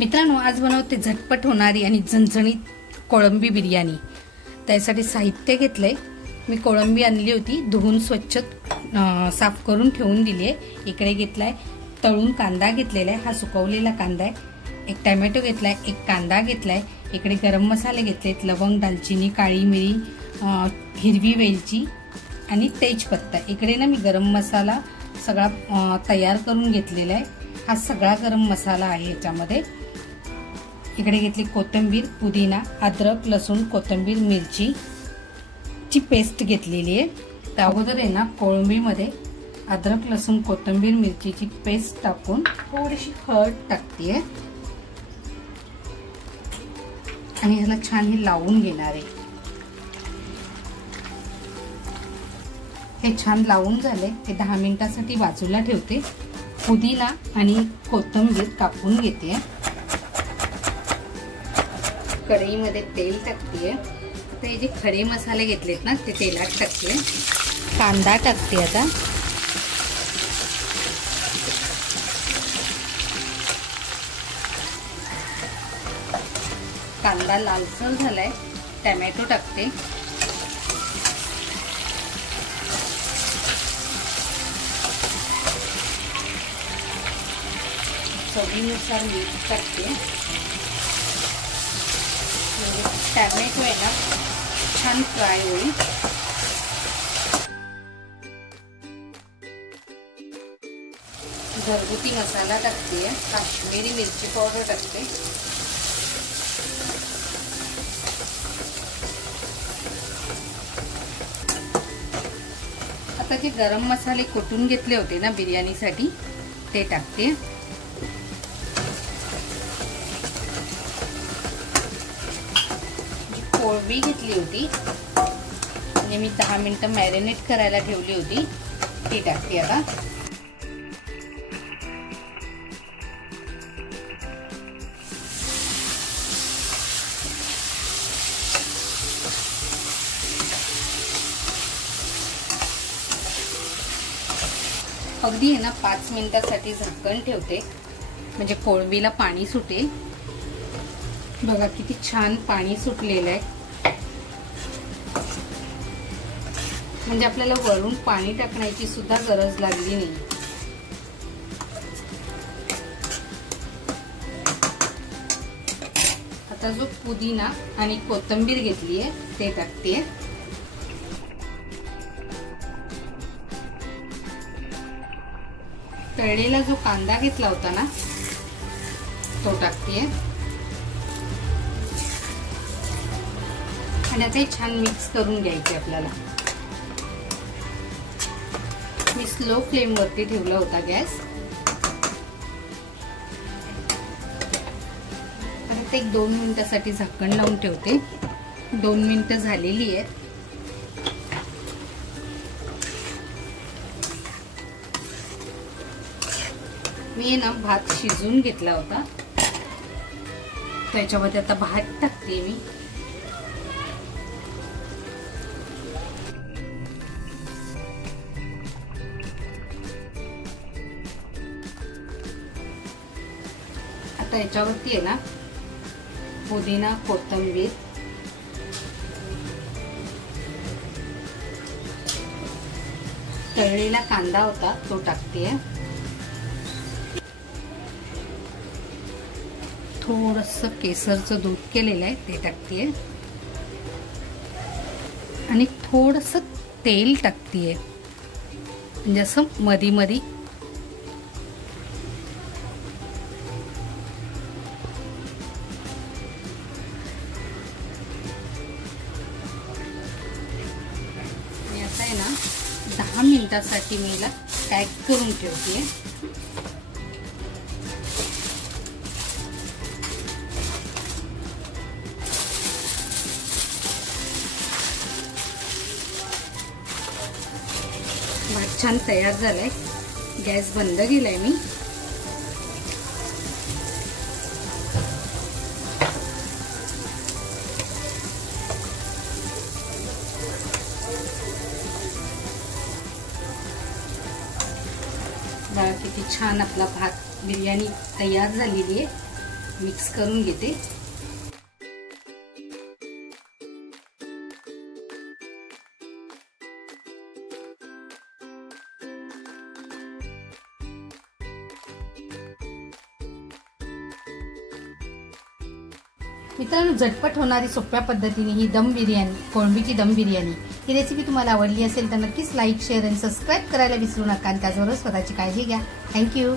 मित्रांनो, आज बनवते झटपट होणारी आणि झणझणीत कोळंबी बिर्याणी। त्यासाठी साहित्य घेतलंय। मी कोळंबी आणली होती, धुवून स्वच्छ साफ करून ठेवून दिली आहे। इकडे घेतलाय तळून कांदा घेतलेला आहे, हा सुकवलेला कांदा आहे। एक टोमॅटो घेतलाय, एक कांदा घेतलाय। इकडे गरम मसाले घेतलेत, लवंग, दालचिनी, काळी मिरी, हिरवी वेलची आणि तेजपत्ता। इकडे ना मी गरम मसाला सगळा तयार करून घेतलेला आहे। हा सगळा गरम मसाला आहे याच्यामध्ये। इकडे घेतली कोथिंबीर, पुदिना, अद्रक, लसूण, कोथिंबीर, मिरची ची पेस्ट घेतलेली आहे। त्या अगोदर आहे ना कोळंबीमध्ये अद्रक, लसूण, कोथिंबीर, मिरचीची पेस्ट टाकून थोडीशी हळद टाकते आणि ह्याला छान हे लावून घेणार आहे। हे छान लावून झाले, हे 10 मिनिटांसाठी बाजूला ठेवते। पुदिना आणि कोथिंबीर कापून घेते। कढईमध्ये तेल टाकते। आता हे जे खडे मसाले घेतलेत ना ते तेलात टाकते। कांदा टाकते आता। कांदा लालसर झालाय, टोमॅटो टाकते। चवीनुसार मीठ टाकते। टोमॅटो आहे ना छान फ्राय होईल। घरगुती मसाला टाकते, काश्मीरी मिरची पावडर टाकते। आता जे गरम मसाले कुटून घेतले होते ना बिर्याणीसाठी ते टाकते। कोळंबी घेतली होती आणि मी 10 मिनिटं मॅरिनेट करायला ठेवली होती, ती टाकते आता। अगदी आहे ना 5 मिनिटांसाठी झाकण ठेवते, म्हणजे कोळंबीला पाणी सुटेल। बघा किती छान पाणी सुटलेलं आहे, म्हणजे आपल्याला वरून पाणी टाकण्याची सुद्धा गरज लागली नाही। आता जो पुदिना आणि कोथिंबीर घेतली आहे ते टाकते। तळलेला जो कांदा घेतला होता ना तो टाकते आणि आता हे छान मिक्स करून घ्यायचे आपल्याला। मी स्लो फ्लेम वरती ठेवला होता गॅस। आता एक 2 मिनिटांसाठी झाकण लावून ठेवते। 2 मिनिटं झालेली आहेत। मी ना भात शिजवून घेतला होता, त्याच्यामध्ये आता भात टाकते मी। आता याच्यावरती आहे ना पुदिना, कोथिंबीर, तळलेला कांदा होता तो टाकते। थोडंसं केसरचं दूध केलेलं आहे ते टाकते आणि थोडंसं तेल टाकते, म्हणजे असं मधी मधी ना 10 मिनिटांसाठी मी याला पॅक करून ठेवते। भात छान तयार झालाय, गॅस बंद केलाय मी। बघा किती छान आपला भात बिर्याणी तयार झालेली आहे। मिक्स करून घेते. मित्रांनो, झटपट होणारी सोप्या पद्धतीने ही दम बिर्याणी, कोळंबीची दम बिर्याणी, ही रेसिपी तुम्हाला आवडली असेल तर नक्कीच लाईक, शेअर आणि सबस्क्राईब करायला विसरू नका. आणि त्याचबरोबर स्वतःची काळजी घ्या. थँक्यू.